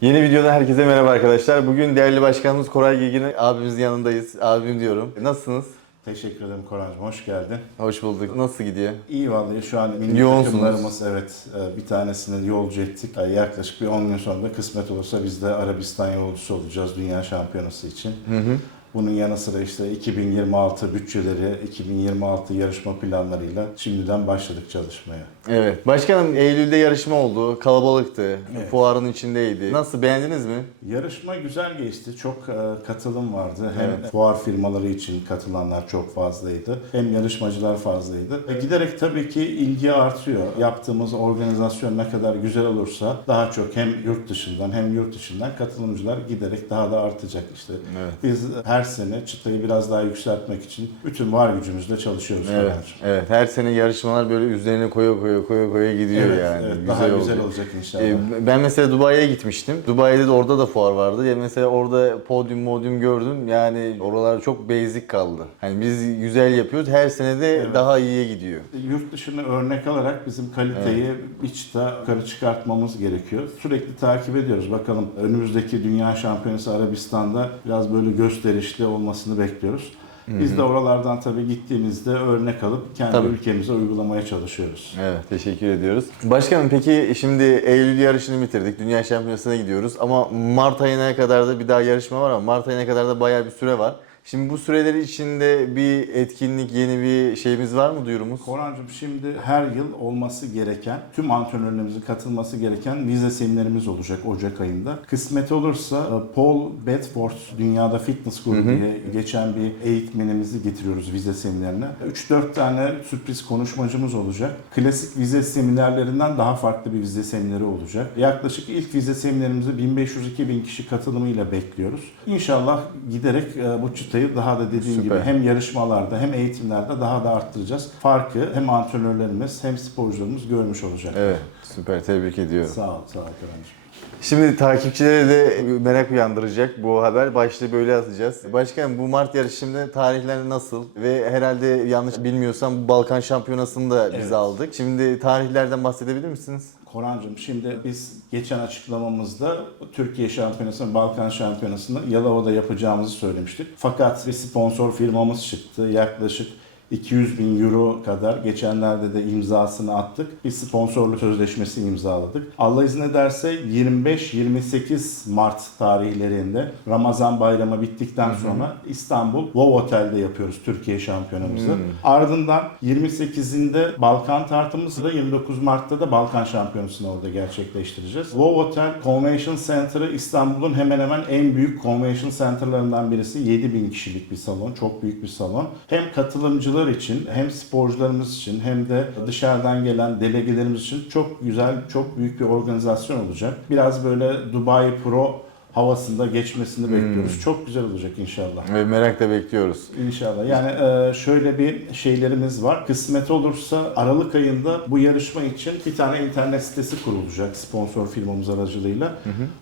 Yeni videodan herkese merhaba arkadaşlar. Bugün değerli başkanımız Koray Gilgin abimizin yanındayız. Abim diyorum. Nasılsınız? Teşekkür ederim Korancığım. Hoş geldin. Hoş bulduk. Nasıl gidiyor? İyi vallahi şu an milli Yoğunsunuz. takımlarımız evet e, bir tanesini yolcu ettik. Yaklaşık bir 10 gün sonra da kısmet olursa biz de Arabistan yolcusu olacağız Dünya Şampiyonası için. Hı hı. Bunun yanı sıra işte 2026 bütçeleri, 2026 yarışma planlarıyla şimdiden başladık çalışmaya. Evet. Başkanım Eylül'de yarışma oldu. Kalabalıktı. Evet. Fuarın içindeydi. Nasıl beğendiniz mi? Yarışma güzel geçti. Çok e, katılım vardı. Hem Evet. fuar firmaları için katılanlar çok fazlaydı. Hem yarışmacılar fazlaydı. E, giderek tabii ki ilgi artıyor. Yaptığımız organizasyon ne kadar güzel olursa daha çok hem yurt dışından hem yurt içinden katılımcılar giderek daha da artacak işte. Evet. Biz her sene çıtayı biraz daha yükseltmek için bütün var gücümüzle çalışıyoruz. Evet. Korancığım. Evet. Her sene yarışmalar böyle üzerine koya koya koya koya gidiyor Evet, yani. evet, güzel daha güzel olacak inşallah. Ee, Ben mesela Dubai'ye gitmiştim. Dubai'de de orada da fuar vardı. Ya mesela orada podyum modyum gördüm. Yani oralar çok basic kaldı. Hani biz güzel yapıyoruz. Her sene de Evet. daha iyiye gidiyor. Yurt dışını örnek alarak bizim kaliteyi bir çıta yukarı çıkartmamız gerekiyor. Sürekli takip ediyoruz. Bakalım önümüzdeki Dünya Şampiyonası Arabistan'da biraz böyle gösterişli olmasını bekliyoruz. Biz de oralardan tabii gittiğimizde örnek alıp kendi Tabii. ülkemize uygulamaya çalışıyoruz. Evet, teşekkür ediyoruz. Başkanım peki şimdi Eylül yarışını bitirdik. Dünya Şampiyonası'na gidiyoruz. Ama Mart ayına kadar da bir daha yarışma var ama Mart ayına kadar da bayağı bir süre var. Şimdi bu süreleri içinde bir etkinlik, yeni bir şeyimiz var mı duyurumuz? Korancığım şimdi her yıl olması gereken, tüm antrenörlerimizin katılması gereken vize seminerimiz olacak Ocak ayında. Kısmet olursa e, Paul Bedford Dünyada Fitness Guru diye geçen bir eğitmenimizi getiriyoruz vize seminerine. 3-4 tane sürpriz konuşmacımız olacak. Klasik vize seminerlerinden daha farklı bir vize semineri olacak. Yaklaşık ilk vize seminerimizi 1500-2000 kişi katılımıyla bekliyoruz. İnşallah giderek e, bu çıtayı daha da dediğim Süper. gibi hem yarışmalarda hem eğitimlerde daha da arttıracağız. Farkı hem antrenörlerimiz hem sporcularımız görmüş olacak. Evet, süper. Tebrik ediyorum. Sağ ol, sağ ol Keremciğim. Şimdi takipçilere de merak uyandıracak bu haber. Başlığı böyle atacağız. Başkanım bu Mart yarışında tarihler nasıl? Ve herhalde yanlış bilmiyorsam Balkan Şampiyonası'nı da biz Evet. aldık. Şimdi tarihlerden bahsedebilir misiniz? Korancığım şimdi biz geçen açıklamamızda Türkiye Şampiyonası'nı, Balkan Şampiyonası'nı Yalova'da yapacağımızı söylemiştik. Fakat bir sponsor firmamız çıktı. Yaklaşık 200 bin euro kadar geçenlerde de imzasını attık. Bir sponsorluk sözleşmesi imzaladık. Allah izin ederse 25-28 Mart tarihlerinde Ramazan bayramı bittikten sonra İstanbul Wow Otel'de yapıyoruz Türkiye şampiyonamızı. Ardından 28'inde Balkan tartımızı da 29 Mart'ta da Balkan şampiyonasını orada gerçekleştireceğiz. Wow Hotel Convention Center'ı İstanbul'un hemen hemen en büyük convention center'larından birisi. 7000 kişilik bir salon. Çok büyük bir salon. Hem katılımcılar için hem sporcularımız için hem de dışarıdan gelen delegelerimiz için çok güzel, çok büyük bir organizasyon olacak. Biraz böyle Dubai Pro havasında geçmesini bekliyoruz. Çok güzel olacak inşallah. Ve merakla bekliyoruz. İnşallah. Yani e, şöyle bir şeylerimiz var. Kısmet olursa Aralık ayında bu yarışma için bir tane internet sitesi kurulacak sponsor firmamız aracılığıyla.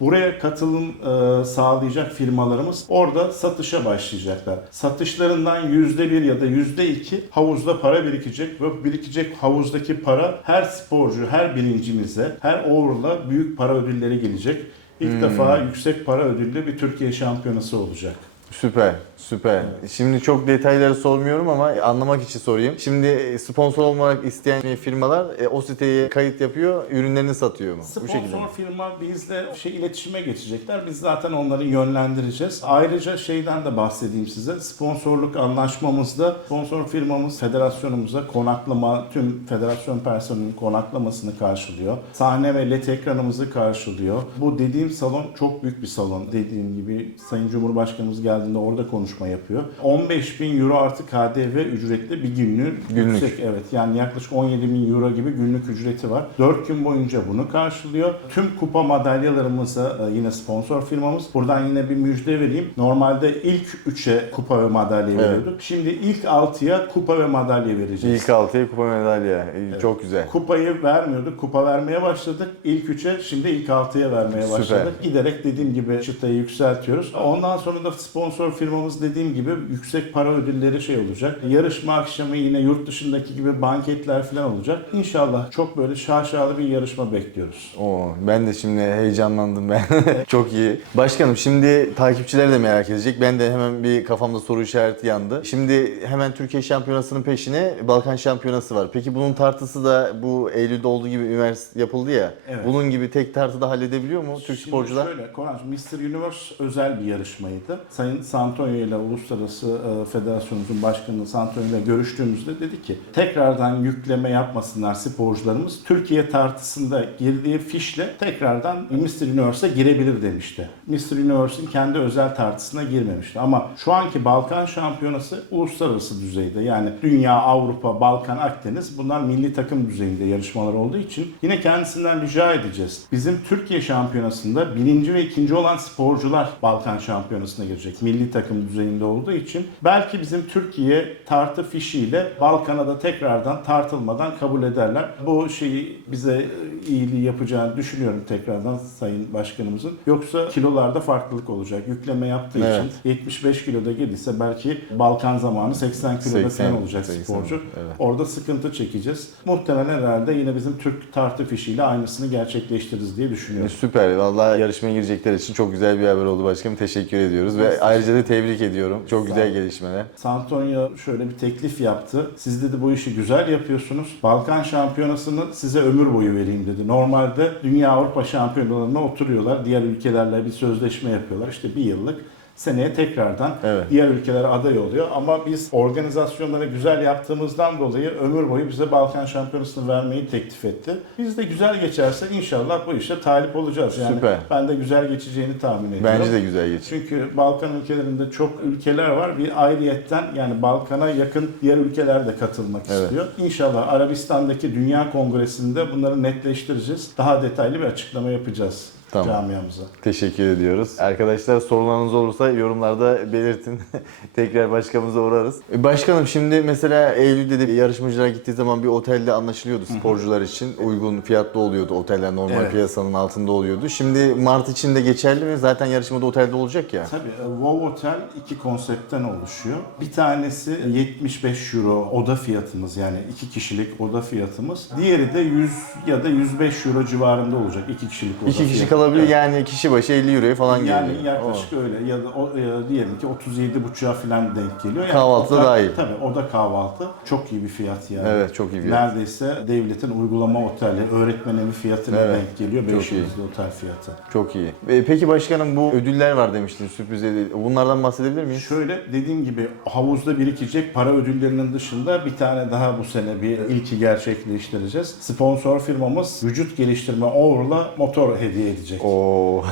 Buraya katılım e, sağlayacak firmalarımız orada satışa başlayacaklar. Satışlarından %1 ya da %2 havuzda para birikecek ve birikecek havuzdaki para her sporcu, her birincimize, her overall'a büyük para ödülleri gelecek. İlk defa yüksek para ödüllü bir Türkiye şampiyonası olacak. Süper, süper. Şimdi çok detayları sormuyorum ama anlamak için sorayım. Şimdi sponsor olmak isteyen firmalar e, o siteye kayıt yapıyor, ürünlerini satıyor mu? Bu şekilde mi? Sponsor firma bizle şey iletişime geçecekler. Biz zaten onları yönlendireceğiz. Ayrıca şeyden de bahsedeyim size. Sponsorluk anlaşmamızda sponsor firmamız federasyonumuza konaklama, tüm federasyon personelinin konaklamasını karşılıyor. Sahne ve led ekranımızı karşılıyor. Bu dediğim salon çok büyük bir salon. Dediğim gibi Sayın Cumhurbaşkanımız geldiğinde orada konuşma yapıyor. 15 bin euro artı KDV ücretli bir günlük, Günlük. yüksek Evet yani yaklaşık 17 bin euro gibi günlük ücreti var. 4 gün boyunca bunu karşılıyor. Tüm kupa madalyalarımıza e, yine sponsor firmamız. Buradan yine bir müjde vereyim. Normalde ilk 3'e kupa ve madalya Evet. veriyorduk. Şimdi ilk 6'ya kupa ve madalya vereceğiz. İlk altıya kupa madalya. E, Çok güzel. Kupayı vermiyorduk. Kupa vermeye başladık. İlk 3'e şimdi ilk 6'ya vermeye Süper. başladık. Giderek dediğim gibi çıtayı yükseltiyoruz. Ondan sonra da sponsor sponsor firmamız dediğim gibi yüksek para ödülleri şey olacak. Yarışma akşamı yine yurt dışındaki gibi banketler falan olacak. İnşallah çok böyle şaşalı bir yarışma bekliyoruz. Oo, ben de şimdi heyecanlandım ben. Çok iyi. Başkanım şimdi takipçiler de merak edecek. Ben de hemen bir kafamda soru işareti yandı. Şimdi hemen Türkiye Şampiyonası'nın peşine Balkan Şampiyonası var. Peki bunun tartısı da bu Eylül'de olduğu gibi üniversite yapıldı ya. Evet. Bunun gibi tek tartıda halledebiliyor mu Türk Şimdi sporcular? Şöyle Konancığım, Mr. Universe özel bir yarışmaydı. Sayın Santonio ile Uluslararası e, Federasyonumuzun başkanı Santonio ile görüştüğümüzde dedi ki tekrardan yükleme yapmasınlar sporcularımız. Türkiye tartısında girdiği fişle tekrardan Mr. Universe'a girebilir demişti. Mr. Universe'in kendi özel tartısına girmemişti. Ama şu anki Balkan Şampiyonası uluslararası düzeyde. Yani Dünya, Avrupa, Balkan, Akdeniz bunlar milli takım düzeyinde yarışmalar olduğu için yine kendisinden rica edeceğiz. Bizim Türkiye Şampiyonası'nda birinci ve ikinci olan sporcular Balkan Şampiyonası'na girecek. Milli takım düzeyinde olduğu için belki bizim Türkiye tartı fişiyle Balkan'a da tekrardan tartılmadan kabul ederler. Bu şeyi bize iyiliği yapacağını düşünüyorum tekrardan Sayın Başkanımızın. Yoksa kilolarda farklılık olacak. Yükleme yaptığı Evet. için 75 kiloda gelirse belki Balkan zamanı 80 kiloda 80, falan olacak 80, sporcu. evet. Orada sıkıntı çekeceğiz. Muhtemelen herhalde yine bizim Türk tartı fişiyle aynısını gerçekleştiririz diye düşünüyorum. Süper. Vallahi yarışmaya girecekler için çok güzel bir haber oldu başkanım. Teşekkür ediyoruz ve ayrıca da tebrik ediyorum. Çok Sağ güzel gelişmeler. Santonio şöyle bir teklif yaptı. Siz dedi bu işi güzel yapıyorsunuz. Balkan şampiyonasını size ömür boyu vereyim dedi. Normalde Dünya Avrupa şampiyonalarına oturuyorlar. Diğer ülkelerle bir sözleşme yapıyorlar. İşte bir yıllık. Seneye tekrardan Evet. diğer ülkeler aday oluyor. Ama biz organizasyonları güzel yaptığımızdan dolayı ömür boyu bize Balkan şampiyonasını vermeyi teklif etti. Biz de güzel geçerse inşallah bu işe talip olacağız. Yani Süper. ben de güzel geçeceğini tahmin ediyorum. Bence de güzel geçti. Çünkü Balkan ülkelerinde çok ülkeler var. Bir ayrıyetten yani Balkan'a yakın diğer ülkeler de katılmak Evet. istiyor. İnşallah Arabistan'daki Dünya Kongresinde bunları netleştireceğiz. Daha detaylı bir açıklama yapacağız Tamam. camiamıza. Teşekkür ediyoruz. Arkadaşlar sorularınız olursa yorumlarda belirtin. Tekrar başkanımıza uğrarız. E, Başkanım şimdi mesela Eylül'de de yarışmacılar gittiği zaman bir otelde anlaşılıyordu sporcular için. Uygun fiyatlı oluyordu oteller normal Evet. piyasanın altında oluyordu. Şimdi Mart için de geçerli mi? Zaten yarışmada otelde olacak ya. Tabii e, Wow Hotel iki konseptten oluşuyor. Bir tanesi 75 euro oda fiyatımız yani iki kişilik oda fiyatımız. Diğeri de 100 ya da 105 euro civarında olacak iki kişilik oda İki kişi. Kalabilir Evet. yani kişi başı 50 euroya falan Yani geliyor. yaklaşık öyle ya da o, ya da diyelim ki 37,5'a falan denk geliyor. Yani Kahvaltı da otel- dahil. Tabii o da kahvaltı. Çok iyi bir fiyat yani. Evet çok iyi bir yer. Neredeyse devletin uygulama oteli, öğretmen evi fiyatına Evet, denk geliyor. çok 5 iyi. yıldızlı otel fiyatı. Çok iyi. E, Peki başkanım bu ödüller var demiştin sürpriz ödül. Bunlardan bahsedebilir miyiz? Şöyle dediğim gibi havuzda birikecek para ödüllerinin dışında bir tane daha bu sene bir ilki gerçekleştireceğiz. Sponsor firmamız vücut geliştirme Over'la motor hediye edecek. Oo.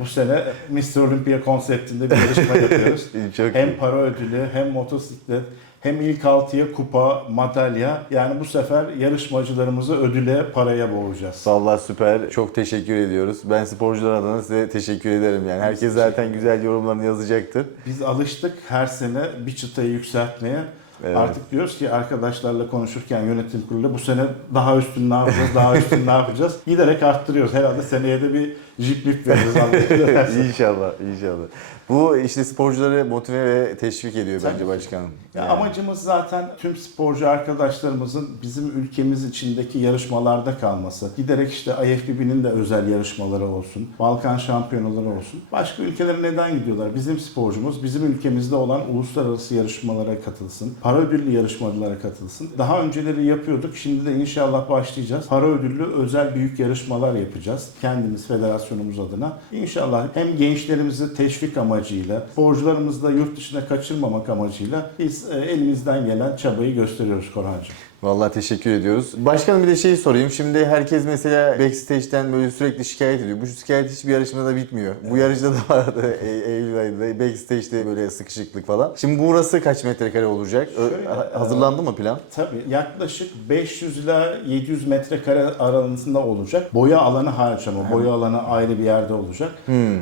Bu sene Mr. Olympia konseptinde bir yarışma yapıyoruz. çok Hem para ödülü hem motosiklet hem ilk altıya kupa, madalya. Yani bu sefer yarışmacılarımızı ödüle, paraya boğacağız. Vallahi süper. Çok teşekkür ediyoruz. Ben sporcular adına size teşekkür ederim yani. Herkes zaten güzel yorumlarını yazacaktır. Biz alıştık her sene bir çıtayı yükseltmeye. Evet. Artık diyoruz ki arkadaşlarla konuşurken yönetim kurulu bu sene daha üstün ne yapacağız, daha üstün ne yapacağız? Giderek arttırıyoruz. Herhalde seneye de bir jip lip veririz. inşallah, inşallah. Bu işte sporcuları motive ve teşvik ediyor bence Tabii. başkanım. Ya Yani. amacımız zaten tüm sporcu arkadaşlarımızın bizim ülkemiz içindeki yarışmalarda kalması. Giderek işte IFBB'nin de özel yarışmaları olsun, Balkan şampiyonaları olsun. Başka ülkelere neden gidiyorlar? Bizim sporcumuz bizim ülkemizde olan uluslararası yarışmalara katılsın. Para ödüllü yarışmalara katılsın. Daha önceleri yapıyorduk. Şimdi de inşallah başlayacağız. Para ödüllü özel büyük yarışmalar yapacağız. Kendimiz federasyonumuz adına. İnşallah hem gençlerimizi teşvik amacıyla, sporcularımızı da yurt dışına kaçırmamak amacıyla biz e, elimizden gelen çabayı gösteriyoruz Korhancığım. Vallahi teşekkür ediyoruz. Başkanım bir de şeyi sorayım. Şimdi herkes mesela backstage'den böyle sürekli şikayet ediyor. Bu şikayet hiçbir yarışmada da bitmiyor. Bu yarışta da vardı E- Eylül ayında. Backstage'de böyle sıkışıklık falan. Şimdi burası kaç metrekare olacak? Ö- Şöyle, ha- Hazırlandı mı plan? Tabii yaklaşık 500 ila 700 metrekare aralığında olacak. Boya alanı hariç ama boya alanı ayrı bir yerde olacak.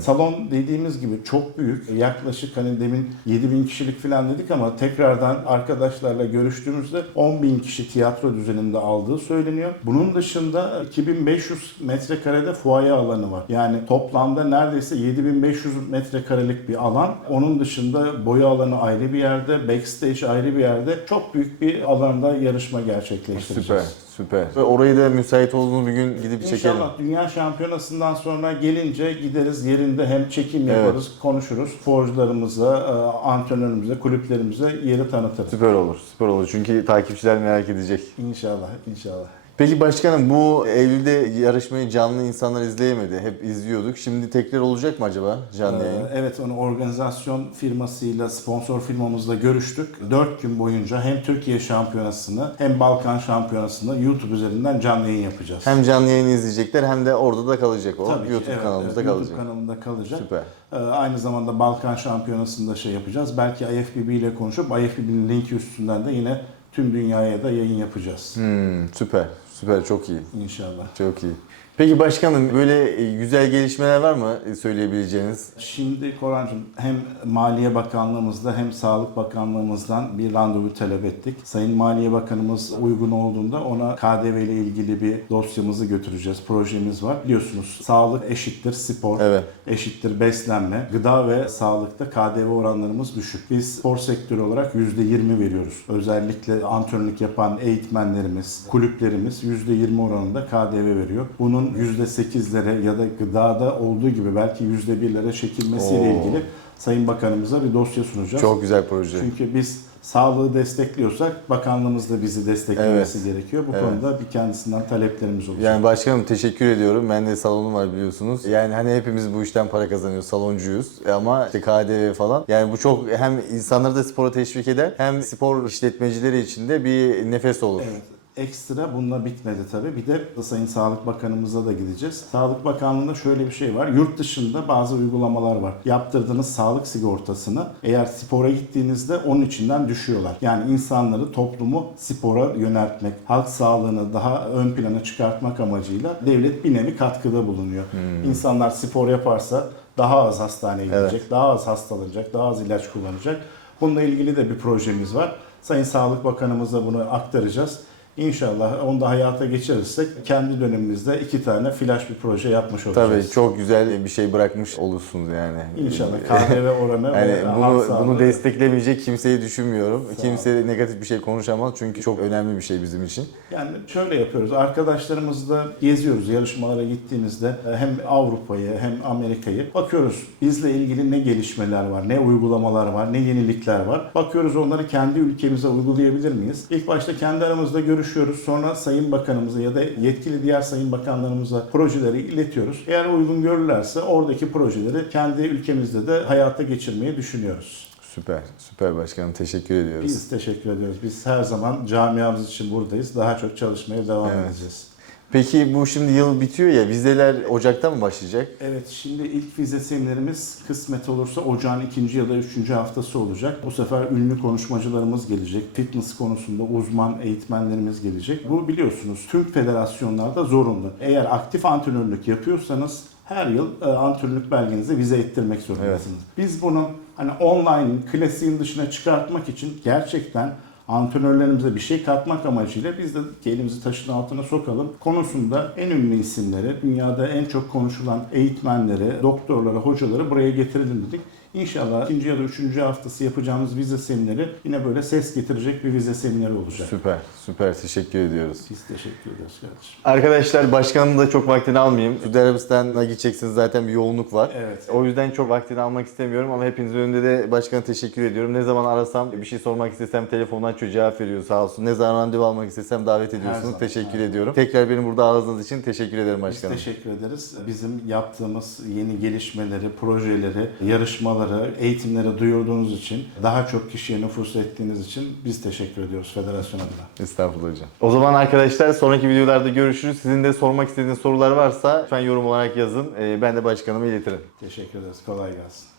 Salon dediğimiz gibi çok büyük. Yaklaşık hani demin 7000 kişilik falan dedik ama tekrardan arkadaşlarla görüştüğümüzde 10 bin kişi tiyatro düzeninde aldığı söyleniyor. Bunun dışında 2500 metrekarede fuaye alanı var. Yani toplamda neredeyse 7500 metrekarelik bir alan. Onun dışında boya alanı ayrı bir yerde, backstage ayrı bir yerde. Çok büyük bir alanda yarışma gerçekleştireceğiz. Süper, süper. Ve orayı da müsait olduğunu bir gün gidip çekelim. İnşallah dünya şampiyonasından sonra gelince gideriz yerinde hem çekim yaparız, konuşuruz. Sporcularımıza, e, antrenörümüze, kulüplerimize yeri tanıtırız. Süper olur, süper olur. Çünkü takipçiler merak edecek. İnşallah, inşallah. Peki başkanım bu Eylül'de yarışmayı canlı insanlar izleyemedi. Hep izliyorduk. Şimdi tekrar olacak mı acaba canlı yayın? Ee, Evet onu organizasyon firmasıyla, sponsor firmamızla görüştük. 4 gün boyunca hem Türkiye şampiyonasını hem Balkan şampiyonasını YouTube üzerinden canlı yayın yapacağız. Hem canlı yayını izleyecekler hem de orada da kalacak o. Tabii ki, YouTube evet, kanalımızda evet, kalacak. YouTube kanalında kalacak. Süper. Ee, Aynı zamanda Balkan Şampiyonası'nda şey yapacağız. Belki IFBB ile konuşup IFBB'nin linki üstünden de yine tüm dünyaya da yayın yapacağız. Hmm, süper, süper çok iyi. İnşallah. Çok iyi. Peki başkanım böyle e, güzel gelişmeler var mı söyleyebileceğiniz? Şimdi Korancığım hem Maliye Bakanlığımızda hem Sağlık Bakanlığımızdan bir randevu talep ettik. Sayın Maliye Bakanımız uygun olduğunda ona KDV ile ilgili bir dosyamızı götüreceğiz. Projemiz var. Biliyorsunuz sağlık eşittir spor, Evet. eşittir beslenme. Gıda ve sağlıkta KDV oranlarımız düşük. Biz spor sektörü olarak %20 veriyoruz. Özellikle antrenörlük yapan eğitmenlerimiz, kulüplerimiz %20 oranında KDV veriyor. Bunun %8'lere ya da gıdada olduğu gibi belki %1'lere çekilmesiyle Oo. ilgili Sayın Bakanımıza bir dosya sunacağız. Çok güzel proje. Çünkü biz sağlığı destekliyorsak bakanlığımız da bizi desteklemesi gerekiyor. Bu Evet. konuda bir kendisinden taleplerimiz olacak. Yani başkanım teşekkür ediyorum. Ben de salonum var biliyorsunuz. Yani hani hepimiz bu işten para kazanıyoruz, saloncuyuz. Ama işte KDV falan. Yani bu çok hem insanları da spora teşvik eder hem spor işletmecileri için de bir nefes olur. Evet. Ekstra bununla bitmedi tabii. Bir de Sayın Sağlık Bakanımıza da gideceğiz. Sağlık Bakanlığı'nda şöyle bir şey var. Yurt dışında bazı uygulamalar var. Yaptırdığınız sağlık sigortasını eğer spora gittiğinizde onun içinden düşüyorlar. Yani insanları, toplumu spora yöneltmek, halk sağlığını daha ön plana çıkartmak amacıyla devlet bir nevi katkıda bulunuyor. İnsanlar spor yaparsa daha az hastaneye gidecek, daha az hastalanacak, daha az ilaç kullanacak. Bununla ilgili de bir projemiz var. Sayın Sağlık Bakanımıza bunu aktaracağız. İnşallah onu da hayata geçirirsek kendi dönemimizde iki tane flash bir proje yapmış olacağız. Tabii çok güzel bir şey bırakmış olursunuz yani. İnşallah KDV oranı Yani bunu bunu desteklemeyecek kimseyi düşünmüyorum. Kimse negatif bir şey konuşamaz çünkü çok önemli bir şey bizim için. Yani şöyle yapıyoruz. Arkadaşlarımızla geziyoruz yarışmalara gittiğimizde e, hem Avrupa'yı hem Amerika'yı bakıyoruz. Bizle ilgili ne gelişmeler var, ne uygulamalar var, ne yenilikler var. Bakıyoruz onları kendi ülkemize uygulayabilir miyiz? İlk başta kendi aramızda görüşüyoruz. Sonra Sayın Bakanımıza ya da yetkili diğer sayın bakanlarımıza projeleri iletiyoruz. Eğer uygun görürlerse oradaki projeleri kendi ülkemizde de hayata geçirmeyi düşünüyoruz. Süper, süper başkanım teşekkür ediyoruz. Biz teşekkür ediyoruz. Biz her zaman camiamız için buradayız. Daha çok çalışmaya devam Evet. edeceğiz. Peki bu şimdi yıl bitiyor ya vizeler Ocak'ta mı başlayacak? Evet şimdi ilk vize seminerimiz kısmet olursa ocağın ikinci ya da üçüncü haftası olacak. Bu sefer ünlü konuşmacılarımız gelecek. Fitness konusunda uzman eğitmenlerimiz gelecek. Bu biliyorsunuz tüm federasyonlarda zorunlu. Eğer aktif antrenörlük yapıyorsanız her yıl e, antrenörlük belgenize vize ettirmek zorundasınız. Biz bunu hani online klasiğin dışına çıkartmak için gerçekten antrenörlerimize bir şey katmak amacıyla biz de elimizi taşın altına sokalım. Konusunda en ünlü isimleri, dünyada en çok konuşulan eğitmenleri, doktorları, hocaları buraya getirelim dedik. İnşallah ikinci ya da üçüncü haftası yapacağımız vize semineri yine böyle ses getirecek bir vize semineri olacak. Süper, süper teşekkür ediyoruz. Biz teşekkür ederiz kardeşim. Arkadaşlar başkanım da çok vaktini almayayım. Suudi Arabistan'a gideceksiniz zaten bir yoğunluk var. Evet. O yüzden çok vaktini almak istemiyorum ama hepinizin önünde de başkana teşekkür ediyorum. Ne zaman arasam bir şey sormak istesem telefondan açıyor cevap veriyor sağ olsun. Ne zaman randevu almak istesem davet ediyorsunuz. teşekkür her ediyorum. Tekrar beni burada ağırladığınız için teşekkür ederim Biz başkanım. teşekkür ederiz. Bizim yaptığımız yeni gelişmeleri, projeleri, yarışmaları, eğitimleri duyurduğunuz için, daha çok kişiye nüfus ettiğiniz için biz teşekkür ediyoruz federasyon adına. Estağfurullah hocam. O zaman arkadaşlar sonraki videolarda görüşürüz. Sizin de sormak istediğiniz sorular varsa lütfen yorum olarak yazın. Ee, Ben de başkanıma iletirim. Teşekkür ederiz. Kolay gelsin.